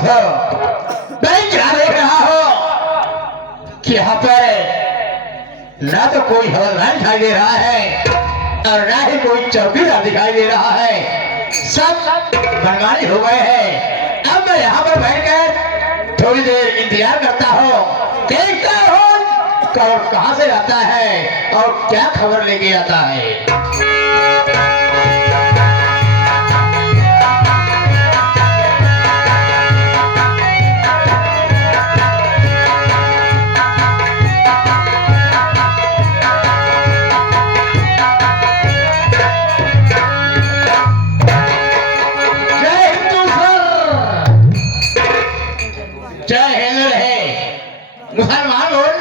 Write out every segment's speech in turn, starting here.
बात हो? मैं क्या देख रहा हो कि यहाँ पर ना तो कोई हवलदार दिखाई दे रहा है और ना ही कोई चौकीदार दिखाई दे रहा है। सब बंगाली हो गए हैं। अब मैं यहाँ पर बैठकर थोड़ी देर इंतजार करता हूँ, देखता हूँ कौन कहाँ से आता है और क्या खबर लेके आता है। मुसलमान लोग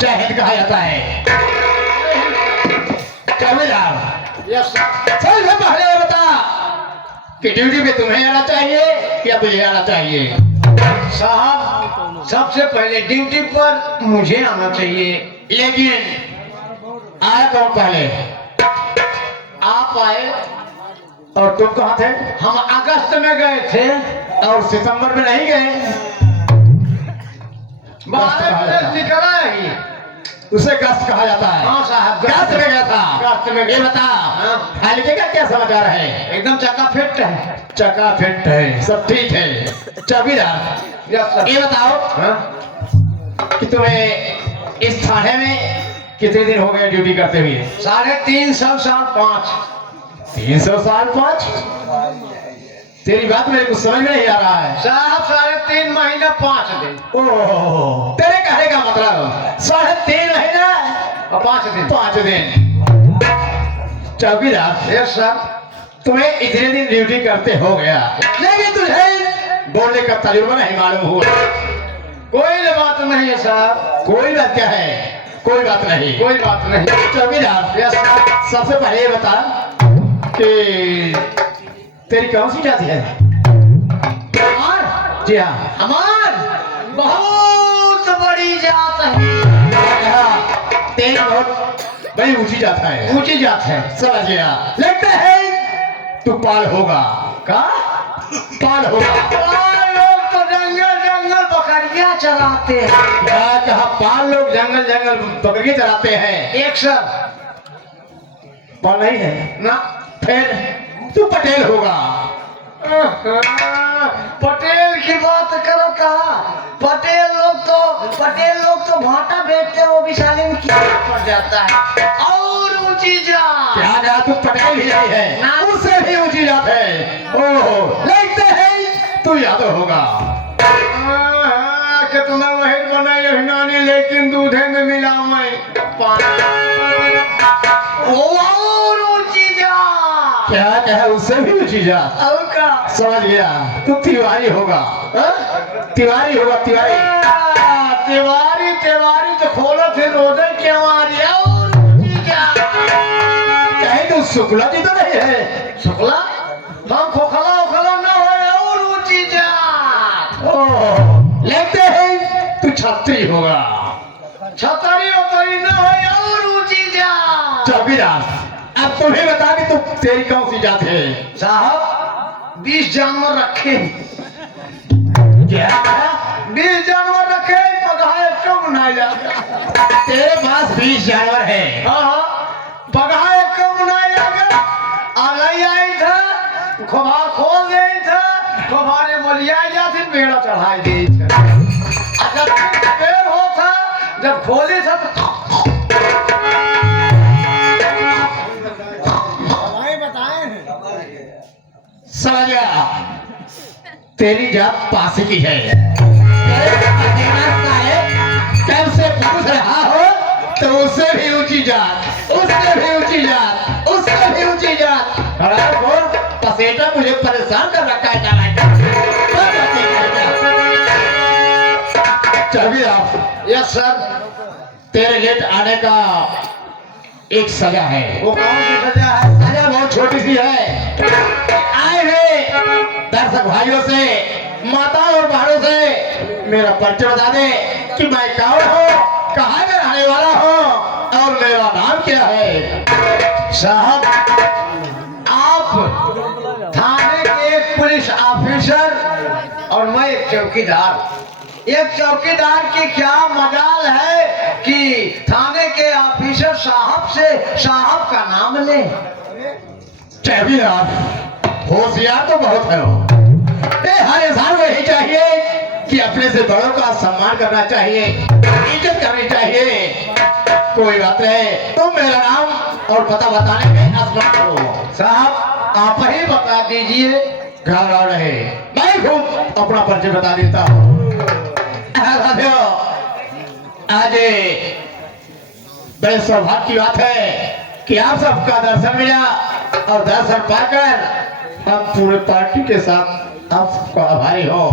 जय हिंद कहा जाता है। सबसे पहले बता कि ड्यूटी पे तुम्हें आना चाहिए या मुझे आना चाहिए? साहब, सबसे पहले ड्यूटी पर मुझे आना चाहिए। लेकिन आया कौन पहले? आप आए। और तुम कहाँ थे? हम अगस्त में गए थे और सितंबर में नहीं गए। बाहर निकला ही, उसे गस्त कहा जाता है। हाँ साहब, गस्त में गया था। गस्त में ये बता, हल्के का क्या समाचार है? एकदम चकाफिट है। चकाफिट है, सब ठीक है। चौकीदार, ये बताओ कि तुम्हें इस थाने में कितने दिन हो गए ड्यूटी करते हुए? 350 साल 5। 300 साल 5? तेरी बात मेरे को समझ में नहीं आ रहा है। साहब 3.5 महीना 5 दिन। ओह, तेरे कहने का मतलब 3.5 महीना और 5 दिन। 5 दिन। चौकीदार, यस सर। तुम्हें इतने दिन ड्यूटी करते हो गया, लेकिन तुझे बोलने का तजुर्बा नहीं मालूम हुआ। कोई बात नहीं है साहब। कोई बात क्या है? कोई बात नहीं, कोई बात नहीं। चौकीदार, यस सर। सबसे पहले ये बता कि तेरी कौन सी जाति है? हमार? जी हाँ। हमार बहुत बड़ी जात है। तेरी बहुत बड़ी ऊंची जात है। ऊंची जात है। समझ गया। लगता है तू पाल होगा। का? पाल होगा। लोग तो जंगल जंगल बकरियां चराते हैं। कहा पाल लोग जंगल जंगल बकरियां चराते हैं। एक सर पाल नहीं है ना। फिर तू पटेल होगा। पटेल की बात करो कहा? पटेल लोग तो भाटा बेचते, वो भी सालिम की पड़ जाता है। और ऊंची जात। क्या जा तू पटेल ही नहीं है ना, उससे भी ऊंची जात है। ओह, लगता है तू यादव होगा। कितना वही बनाई नानी, लेकिन दूधे में मिला मैं और ऊंची जात। क्या कहा? उससे भी ऊंची जात। और का? समझ गया, तू तिवारी होगा। तिवारी होगा। तिवारी तो खोलो फिर रोजे क्यों आ रही है? और ऊंची जात। कहीं तो शुक्ला जी तो नहीं है? शुक्ला हम खोखला ना हो। और ऊंची जात। ओह, लगते हैं तू छत्री होगा। छतरी उतरी ना हो। और ऊंची जात। चौकीदार, अब तुम्हें बता कि तू तेरी कौन सी जात है? साहब 20 जानवर रखे। क्या? 20 जानवर रखे, पगाए कम ना जाता। तेरे पास 20 जानवर है? हाँ, पगाए कम ना जाता। अलग आई था, खोभा खोल गई था, खोभारे मलिया जाती, बेड़ा चढ़ाई गई था। जब पेड़ हो था, जब खोले था तो समझ गया, तेरी जात पासी की है। कब से पूछ रहा हो तो उससे भी ऊंची जात, उससे भी ऊंची जात, उससे भी ऊंची जात। बोल, पसेटा मुझे परेशान कर रखा है। चौकीदार, यस सर। तेरे लेट आने का एक सजा है। वो कौन सी सजा है? सजा बहुत छोटी सी है। आए हैं दर्शक भाइयों से, माताओं और बहनों से मेरा परिचय बता दे कि मैं कौन हूँ, कहाँ का रहने वाला हूँ और मेरा नाम क्या है। साहब आप पुलिस ऑफिसर और मैं एक चौकीदार। एक चौकीदार की क्या मजाल है कि थाने के ऑफिसर साहब से साहब का नाम ले। चौकीदार होशियार तो बहुत है वो। हर इंसान को यही चाहिए कि अपने से बड़ों का सम्मान करना चाहिए, इज्जत करनी चाहिए। कोई बात नहीं, तुम मेरा नाम और पता बताने में असमर्थ हो। साहब आप ही बता दीजिए। घबराओ रहे, मैं खुद अपना परिचय बता देता हूँ। साथियों, आज बड़े सौभाग्य की बात है कि आप सबका दर्शन मिला और दर्शन पाकर हम पूरे पार्टी के साथ आप सबका आभारी हो।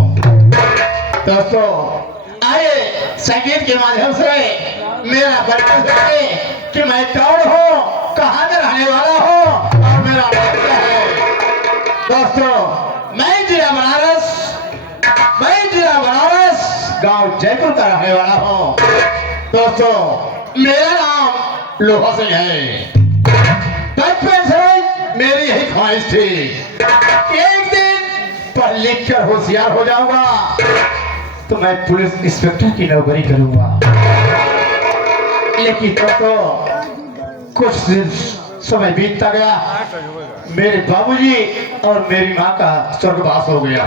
दोस्तों, आइए संगीत के माध्यम से मेरा परिचय सुनिए कि मैं कौन हूँ, कहाँ का रहने वाला हूँ और मेरा नाम क्या है। दोस्तों, मैं जिला बनारस गांव जयपुर का रहने वाला हूँ। दोस्तों, मेरा नाम लोहा सिंह है। बचपन से मेरी यही ख्वाहिश थी एक दिन पढ़ लिख कर होशियार हो जाऊंगा तो मैं पुलिस इंस्पेक्टर की नौकरी करूंगा। लेकिन दोस्तों, कुछ दिन समय बीतता गया, मेरे बाबूजी और मेरी माँ का स्वर्गवास हो गया।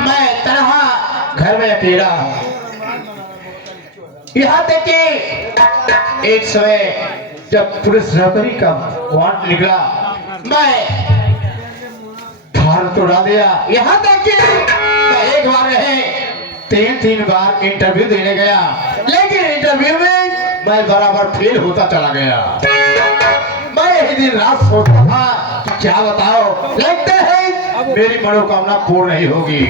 मैं तनहा घर में अकेला। यहाँ तक कि एक समय जब पुलिस नौकरी का वारंट निकला, मैं फार्म तो डाल दिया। यहाँ तक कि मैं एक बार नहीं तीन बार इंटरव्यू देने गया, लेकिन इंटरव्यू में मैं बराबर फेल होता चला गया। मैं यही दिन रात सोचता था कि क्या बताओ, लगता है मेरी मनोकामना पूर्ण नहीं होगी।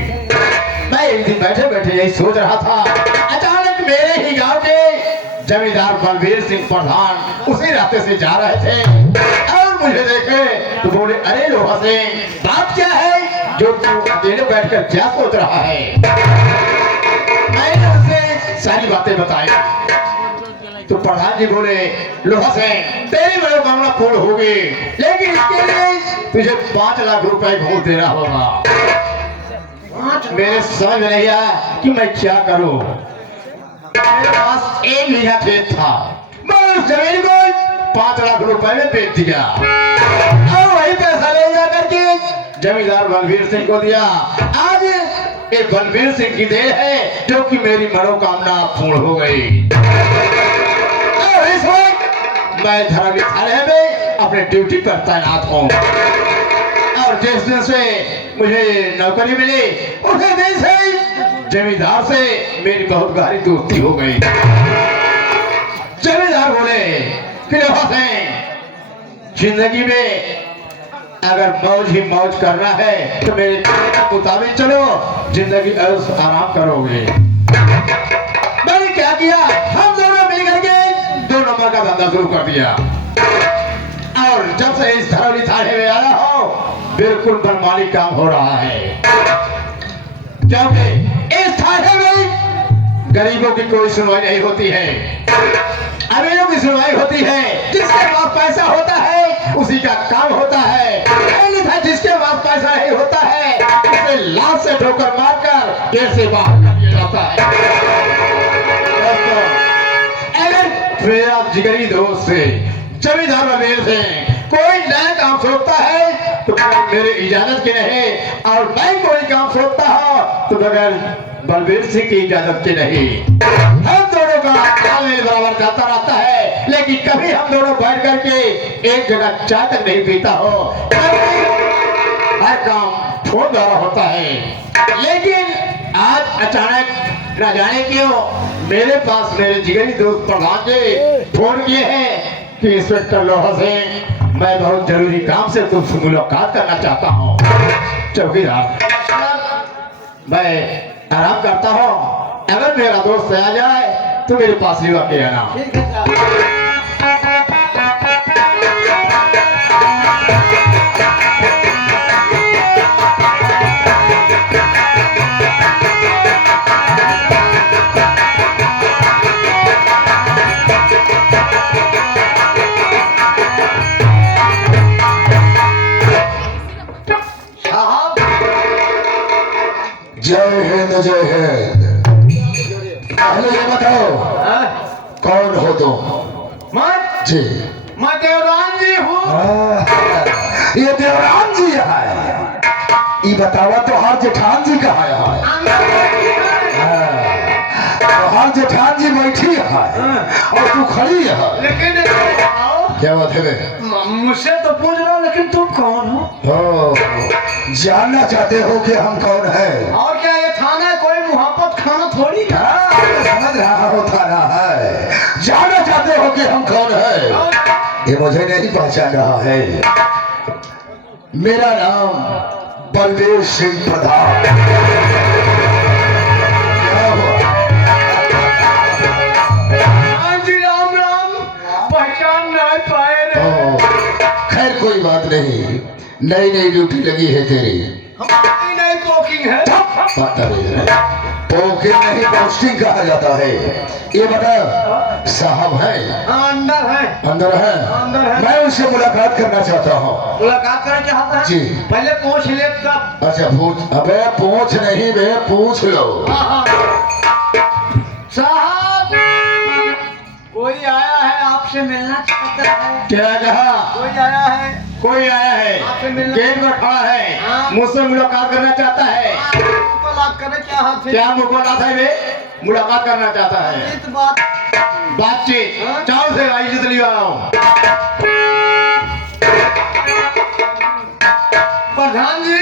मैं एक दिन बैठे बैठे यही सोच रहा था, अचानक मेरे ही गांव के जमींदार बलबीर सिंह प्रधान उसी रास्ते से जा रहे थे और मुझे देखे तो बोले, अरे लोहा सिंह, बात क्या है जो तू अकेले बैठकर क्या सोच रहा है। मैंने उसे सारी बातें बताई तो प्रधान जी बोले, लोहा सिंह, तेरी मनोकामना पूर्ण होगी, लेकिन इसके लिए तुझे 5 लाख रुपए घूस देना होगा। मेरे समझ में नहीं आया कि मैं क्या करूं। मेरे पास 1 बीघा खेत था, मैं उस जमीन को 5 लाख रुपए में बेच दिया और वही पैसा ले जा करके जमींदार बलबीर सिंह को दिया। आज ये बलबीर सिंह की देन है जो कि मेरी मनोकामना पूर्ण हो गई। और इस वक्त मैं धर्मवीर थाने में अपने ड्यूटी पर तैनात हूँ और जिस दिन से मुझे नौकरी मिली उसी दिन से जमींदार से मेरी बहुत गहरी दोस्ती हो गई। जमींदार बोले कि लोहा सिंह, जिंदगी में अगर मौज ही मौज करना है तो मेरे मुताबिक चलो, जिंदगी आराम करोगे। मैंने क्या किया, हम दोनों मिल करके 2 नंबर का धंधा शुरू कर दिया और जब से इस धरौली थाने में आया हो बिल्कुल मनमानी काम हो रहा है। क्योंकि इस थाने में गरीबों की कोई सुनवाई नहीं होती है, अमीरों की सुनवाई होती है। जिसके पास पैसा होता है उसी का काम होता है, जिसके पास पैसा नहीं होता है उसे लात से ठोकर मारकर जेल से बाहर कर दिया जाता है। अगर मेरा जिगरी दोस्त से जमींदार बलबीर से कोई नया काम सोचता है तो मेरे इजाजत के नहीं, और मैं कोई काम सोचता हूँ तो बगैर बलबीर सिंह की इजाजत के नहीं। हम दोनों का तालमेल बराबर चलता रहता है, लेकिन कभी हम दोनों बैठ करके एक जगह चाय तक नहीं पीता हो। हर काम फोन द्वारा होता है, लेकिन आज अचानक न जाने क्यों मेरे पास मेरे जिगरी दोस्त प्रधान जी फोन किए हैं कि इंस्पेक्टर लोहा सिंह, मैं बहुत जरूरी काम से तुमसे मुलाकात करना चाहता हूँ। चौकीदार, मैं आराम करता हूँ, अगर मेरा दोस्त आ जाए तो मेरे पास युवा के आना। साहब जय हिंद जय हिंद। पहले ये बताओ हाँ? कौन हो तुम? मैं जी मैं देवराम जी हूँ। ये देवराम जी है। ये बतावा तो हर जेठान जी कहा है। अंदर बैठी है। तो हर जेठान जी बैठी है और तू खड़ी है। लेकिन आओ, क्या बात है बे? मुझसे तो पूछ रहा हूँ, लेकिन तुम कौन हो? ओ, जानना चाहते हो कि हम कौन है? और क्या ये थाना कोई मुहब्बत खाना थोड़ी है? समझ रहा हो थाना है। जानना चाहते हो कि हम कौन है? ये मुझे नहीं पहचान रहा है। मेरा नाम बलदेव सिंह प्रधान। क्या हुआ? हाँ जी, राम राम। पहचान नहीं पाए रे। ओ, खैर कोई बात नहीं। नई नई ड्यूटी लगी है तेरी। हमारी नई पोकिंग है। पता नहीं पोकिंग नहीं पोस्टिंग कहा जाता है। ये बता साहब है हाँ, अंदर है। अंदर है? अंदर है। मैं उनसे मुलाकात करना चाहता हूँ। मुलाकात करना चाहता है? जी। पहले पूछ ले तब। अच्छा पूछ। अबे पूछ नहीं बे, पूछ लो। हाँ, हाँ। साहब, कोई आया है आपसे मिलना चाहता है। क्या कहा? कोई आया है। कोई आया है, आपसे मिलना- गेट पर खड़ा है, हाँ। मुझसे मुलाकात करना चाहता है। मुलाकात करना चाहते थे। क्या मुलाकात है वे? मुलाकात करना चाहता है। इस बात बातचीत हाँ। चाव से भाई जितनी आ रहा हूँ। प्रधान जी,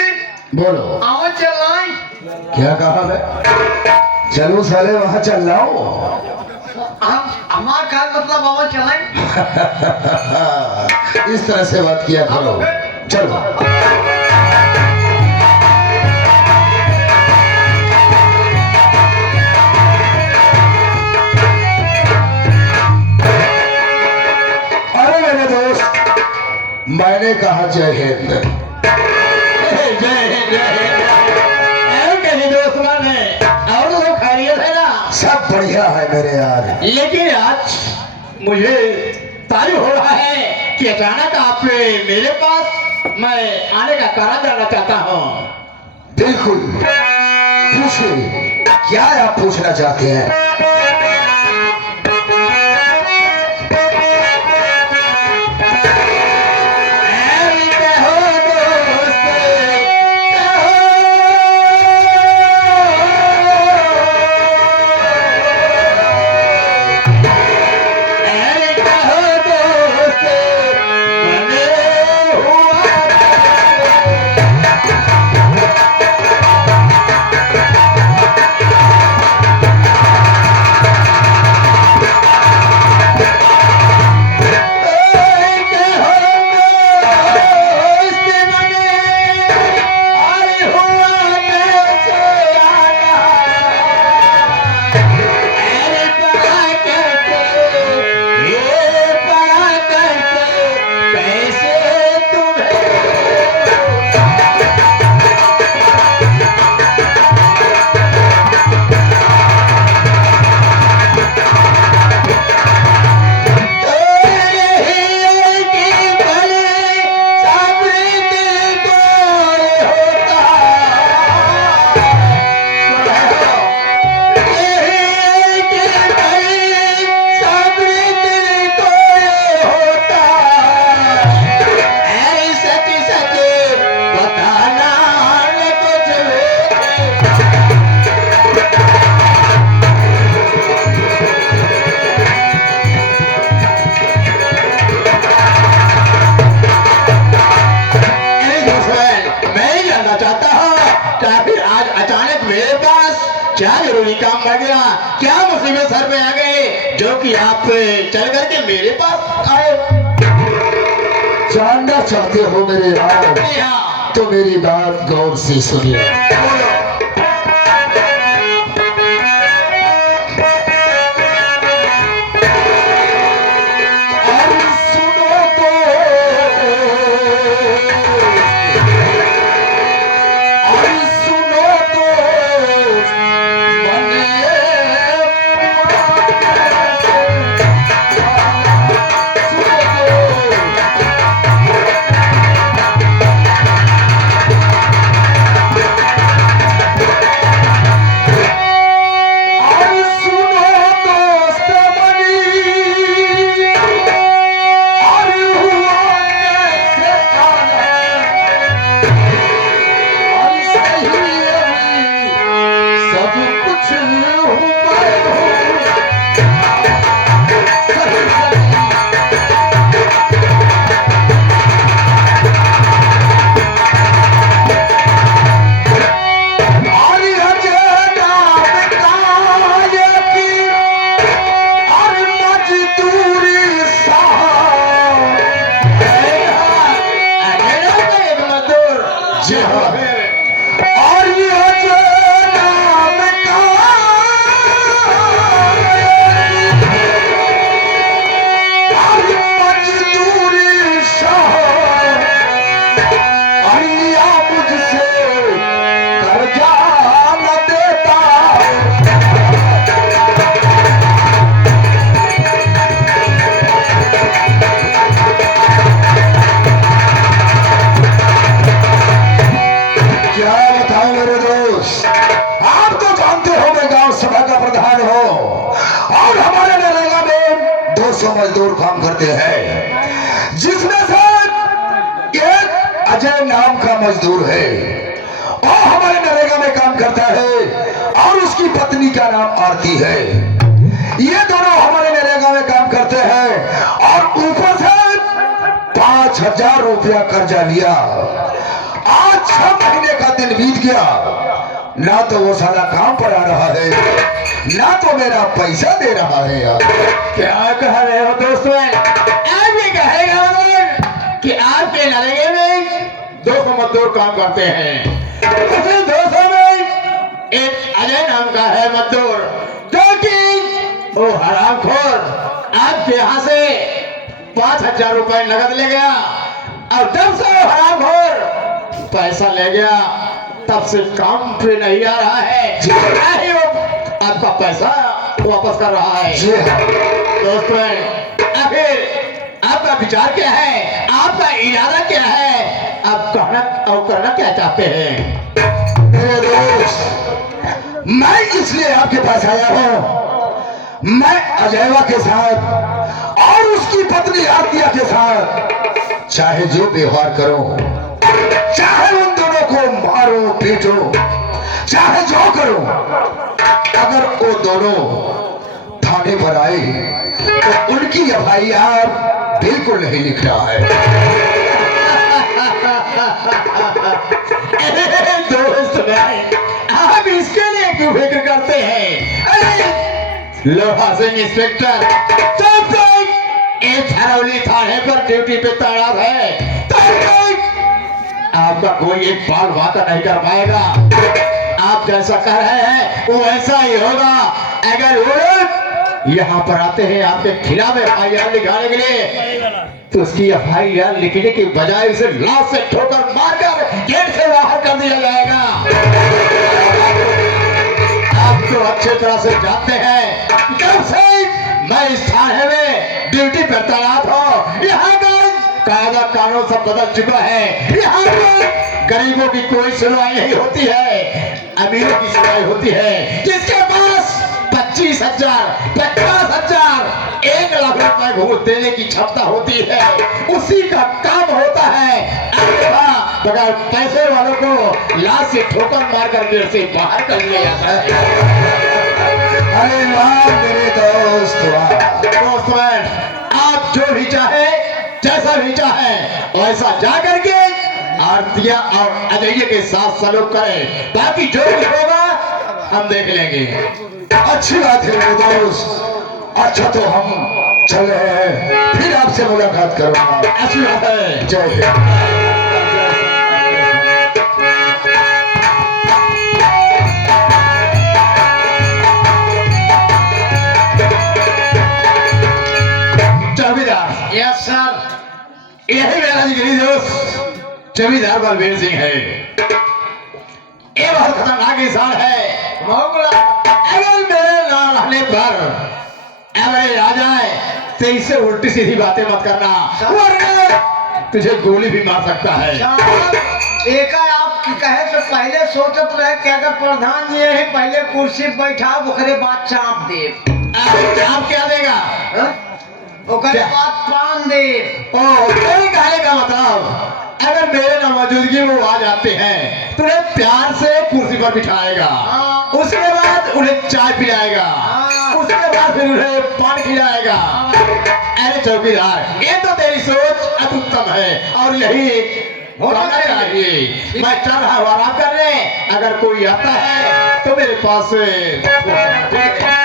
बोलो आओ चलाएं। क्या कहा बे? चलो साले वहाँ चल रहा हम हमारा क्या मतलब आओ चलाएं? इस तरह से बात किया करो। चलो अरे मेरे दोस्त, मैंने कहा जय हिंद। जय हिंद जय हिंद। और कहीं दोस्त माने और लोग खैरियत है ना? सब बढ़िया है मेरे यार। लेकिन आज मुझे ताल्लुक हो रहा है कि अचानक आप मेरे पास मैं आने का कारण जानना चाहता हूँ। बिल्कुल पूछिए, क्या आप पूछना चाहते हैं? क्या जरूरी काम पड़ गया? क्या मुसीबत सर पे आ गए जो कि आप चल करके मेरे पास आए? जानना चाहते हो मेरे यार? जी हाँ। तो मेरी बात गौर से सुनिए। बोलो। और ये जो नाम का आज मजदूरी सहो, अड़िया मुझसे कर्जा न देता। क्या बताऊं मेरे दोस्त, आप तो जानते हो मैं गांव सभा का प्रधान हो और हमारे नरेगा में 200 मजदूर काम करते हैं, जिसमें से एक अजय नाम का मजदूर है और हमारे नरेगा में काम करता है और उसकी पत्नी का नाम आरती है। ये दोनों हमारे नरेगा में काम करते हैं और ऊपर से 5,000 रुपया कर्जा लिया। आज 6 महीने का दिन बीत गया, ना तो वो साला काम पर आ रहा है, ना तो मेरा पैसा दे रहा है। यार क्या कह रहे हो दोस्तों? आप ये कहेगा कि आपके नरेगे में 200 मजदूर काम करते हैं, उसी 200 में एक अजय नाम का है मजदूर, जो कि वो हरामखोर आपके यहाँ से 5,000 रुपए नगद ले गया और जब से वो हरामखोर पैसा ले गया तब से काम पे नहीं आ रहा है, ना ही वो आपका पैसा वापस कर रहा है। जी हाँ। दोस्तों, आखिर आपका विचार क्या है? आपका इरादा क्या है? आप कहना और करना क्या चाहते हैं? मेरे दोस्त, मैं इसलिए आपके पास आया हूं, मैं अजयवा के साथ और उसकी पत्नी आतिया के साथ चाहे जो व्यवहार करो, चाहे उन दोनों को मारो पीटो, चाहे जो करो, अगर वो दोनों थाने पर आए तो उनकी FIR बिल्कुल नहीं लिख रहा है। दोस्त भाई, आप इसके लिए क्यों फिक्र करते हैं? अरे लोहा सिंह इंस्पेक्टर जब तक एक हरौली थाने पर ड्यूटी पे तैनात है तब तक आपका कोई एक बाल वाका नहीं कर पाएगा। आप जैसा कर रहे हैं वो ऐसा ही होगा। अगर वो लोग यहाँ पर आते हैं आपके खिलाफ FIR लिखाने के लिए, तो उसकी FIR लिखने की बजाय उसे लाश से ठोकर मारकर गेट से बाहर कर दिया जाएगा। आप तो अच्छे तरह से जानते हैं, जब से मैं इस थाने में ड्यूटी पर तैनात हूँ, यहाँ का कायदा कानून सब बदल चुका है। यहाँ पर गरीबों की कोई सुनवाई नहीं होती है, अमीरों की सुनवाई होती है। जिसके पास 25,000, 50,000, 1 लाख रुपए घूस देने की क्षमता होती है, उसी का काम होता है। बगैर पैसे वालों को लाश से ठोकर मारकर गेट से बाहर कर दिया जाता है। अरे वाह मेरे दोस्त, वाह। दोस्तों, आप जो भी चाहे, जैसा भी चाहे, वैसा जाकर के आरतिया और अजय के साथ सलूक करें, बाकी जो भी होगा हम देख लेंगे। अच्छी बात है मेरे दोस्त। अच्छा तो हम चले हैं, फिर आपसे मुलाकात करूंगा। अच्छी बात है। जय हिंद। जमींदार, यस सर। यही मेरा जिगरी दोस्त जमींदार बलबीर सिंह है। ये बहुत खतरनाक इंसान है। मोगला अगर मेरे ना रहने पर अगर आ जाए तो इससे उल्टी सीधी बातें मत करना, वरना तुझे गोली भी मार सकता है। एक आप कहे से पहले सोचत रहे कि अगर प्रधान जी यही पहले कुर्सी पर बैठा ओकरे बाद चाप दे। आप क्या देगा? ओकरे क्या? बाद पान दे। मेरे कहने का मतलब, अगर मेरे न मौजूदगी में वो आ जाते हैं तो उन्हें प्यार से कुर्सी पर बिठाएगा, उसके बाद उन्हें चाय पिलाएगा, उसके बाद फिर उन्हें पान खिलाएगा। अरे चौकीदार, ये तो तेरी सोच अत्युत्तम है और यही होना चाहिए। मैं चल रहा हूँ आराम करने, अगर कोई आता है तो मेरे पास ठीक है।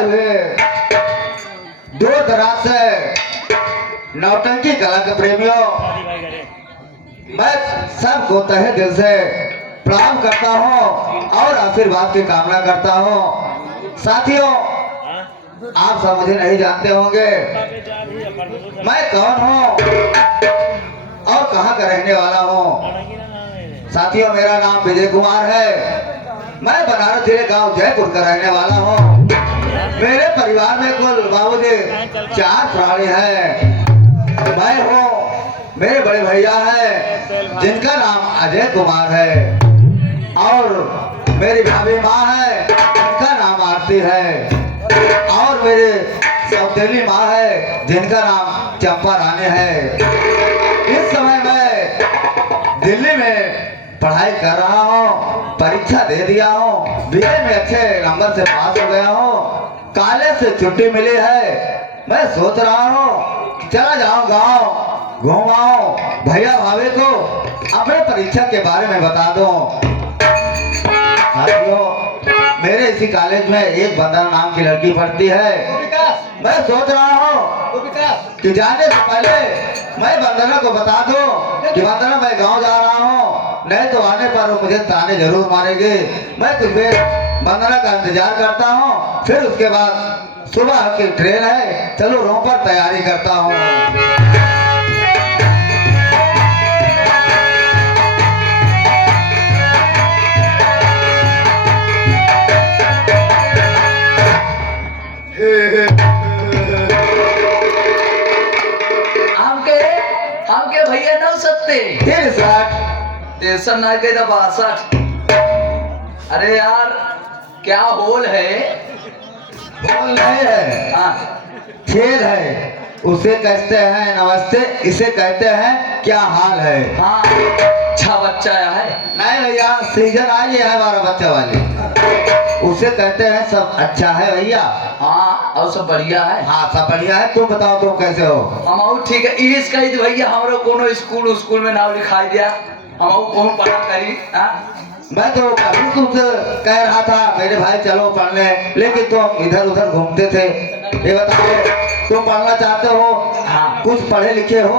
आए हुए दूर दराज से नौटंकी कला के प्रेमियों, मैं सबको तहे दिल से प्रणाम करता हूँ और आशीर्वाद की कामना करता हूँ। साथियों, आप सब मुझे नहीं जानते होंगे, मैं कौन हूँ और कहाँ का रहने वाला हूँ। साथियों, मेरा नाम विजय कुमार है। मैं बनारस जिले गांव जयपुर का रहने वाला हूँ। मेरे परिवार में कुल बाबूजी 4 प्राणी हैं। मैं हूँ, मेरे बड़े भैया हैं जिनका नाम अजय कुमार है, और मेरी भाभी माँ है जिनका नाम आरती है, और मेरे सौतेली माँ है जिनका नाम चंपा रानी है। इस समय मैं दिल्ली में पढ़ाई कर रहा हूँ, परीक्षा दे दिया हूँ, बीए में अच्छे नंबर से पास हो गया हूँ। कॉलेज से छुट्टी मिली है। मैं सोच रहा हूँ चला जाऊँ गाँव, घूम आऊँ, भैया भाभी को अपने परीक्षा के बारे में बता दूँ। साथियों, मेरे इसी कॉलेज में एक वंदना नाम की लड़की पढ़ती है। मैं सोच रहा हूँ कि जाने से पहले मैं वंदना को बता दूं कि वंदना, मैं गांव जा रहा हूँ, नहीं तो आने पर वो मुझे ताने जरूर मारेगी। मैं कुछ देर वंदना का इंतजार करता हूँ, फिर उसके बाद सुबह की ट्रेन है, चलो रूम पर तैयारी करता हूँ। हमके भैया 970 63 ना के 62। अरे यार, क्या होल है? बोल नहीं है, हाँ, खेल है। उसे कहते हैं नमस्ते, इसे कहते हैं क्या हाल है। हाँ, अच्छा बच्चा है। नहीं भैया, सीजन आ गया है हमारा बच्चा वाले। उसे कहते हैं सब अच्छा है भैया। हाँ, और सब बढ़िया है। हाँ, सब बढ़िया है। तुम बताओ तुम कैसे हो? हम ठीक है। इस कही भैया हमरो कोनो स्कूल में नाम लिखाई दिया, हम कौन पढ़ा करी। हाँ? मैं तो कभी तुमसे कह रहा था मेरे भाई चलो पढ़ने, लेकिन तुम इधर उधर घूमते थे। ये बताओ, तुम पढ़ना चाहते हो? हाँ। कुछ पढ़े लिखे हो?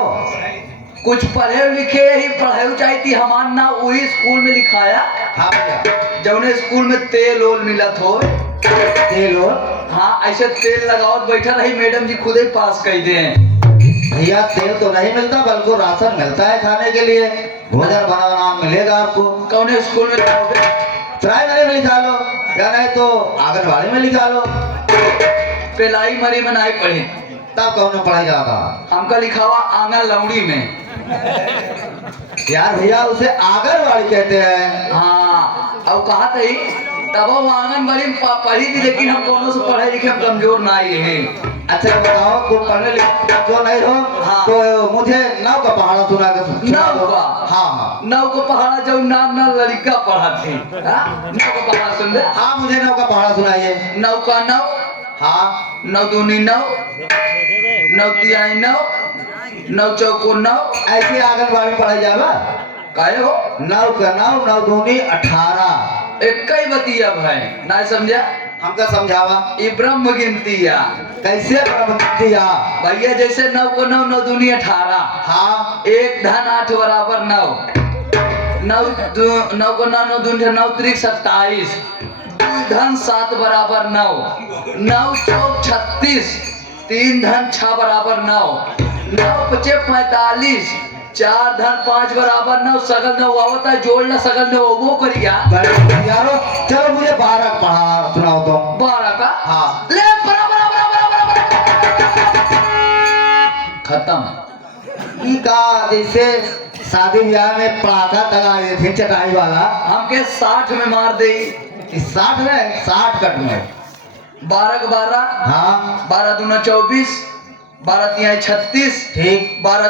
कुछ पढ़े लिखे ही पढ़े चाहती। हमार नाम वही स्कूल में लिखाया। हाँ भैया। जौने स्कूल में तेल ओल मिलत हो। तेल हो? हाँ, ऐसे तेल लगाओ बैठा रही, मैडम जी खुद ही पास कर दे। भैया, तेल तो नहीं मिलता, बल्कि राशन मिलता है खाने के लिए। भोजन बना बना मिलेगा आपको। कौन स्कूल में जाओगे? प्राइमरी में लिखा लो, या नहीं तो आंगनबाड़ी में लिखा लो। पेलाई मरी में नहीं पढ़ी, तब कौन में पढ़ाई जाता? हमका लिखा हुआ आंगन लौड़ी में। यार भैया, उसे आंगनबाड़ी कहते हैं। हाँ, अब कहा थी तब वो आंगनबाड़ी में पढ़ी थी, लेकिन हम दोनों से पढ़े लिखे हम कमजोर नहीं है। अच्छा बताओ, तुम पढ़ने लिखे जो नहीं हो, हाँ। तो मुझे नाव का पहाड़ा सुना के। नाव का? हाँ हाँ। नौ को पहाड़ा जो नाम ना लड़का पढ़ा थे। हाँ? नौ को पहाड़ा सुन ले। हाँ, मुझे नाव का पहाड़ा सुनाइए। नौ का नौ, हाँ। 9 दूनी 9, 9 तिहाई 9, 9 चौको 9। ऐसी आंगनबाड़ी में पढ़ाई जाएगा? काहे हो? 9 का 9, 9 दूनी 18। एक ही बतिया भाई, ना समझा? हमका समझावा। ये ब्रह्म गिनतिया। कैसे दिया? भैया जैसे 9 को 9, 9 दूनी 18। हाँ। 1 धन 8 बराबर 9, 9 को 9, 9 दूनी 9 त्रिक 27, 2 धन 7 बराबर 9, 9 चौक 36, 3 धन 6 बराबर 9, 9 पचे 45, 4 धन 5 बराबर 9। सगल 9 आवता है, जोड़ना सगल 9 वो करिया। यारो, चलो मुझे 12 पढ़ा सुनाओ तो। 12 का? हाँ। ले बराबर खत्म। का जैसे शादी ब्याह में पड़ाका लगा रहे थे चटाई वाला, हमके 60 में मार दे। 60 में 60 कट में 12 के 12, हाँ 12 दूना 24, 12 तिहाई 36, ठीक 12